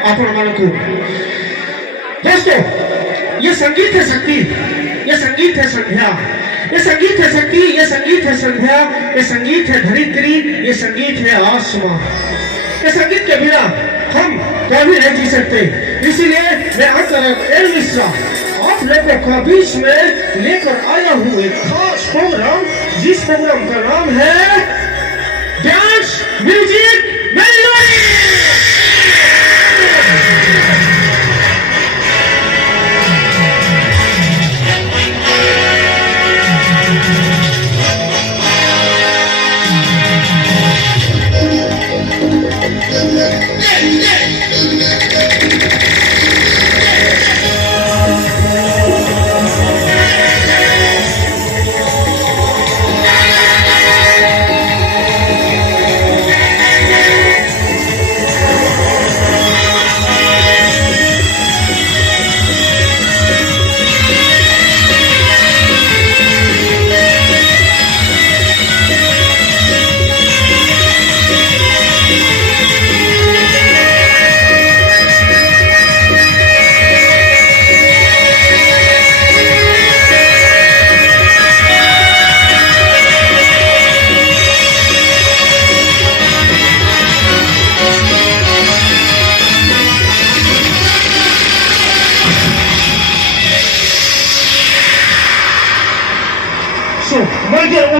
आपण मन को। दोस्तों, ये संगीत है शक्ति, ये संगीत है संध्या, ये संगीत है शक्ति, ये संगीत है संध्या, ये संगीत है धरित्री, ये संगीत है आसमां। ये संगीत के बिना हम कभी नहीं जी सकते। इसीलिए मैं अंतर मिश्रा आप लोगों का बीच में लेकर आया हूँ एक खास प्रोग्राम, जिस प्रोग्राम का नाम है डांस म्यूजिक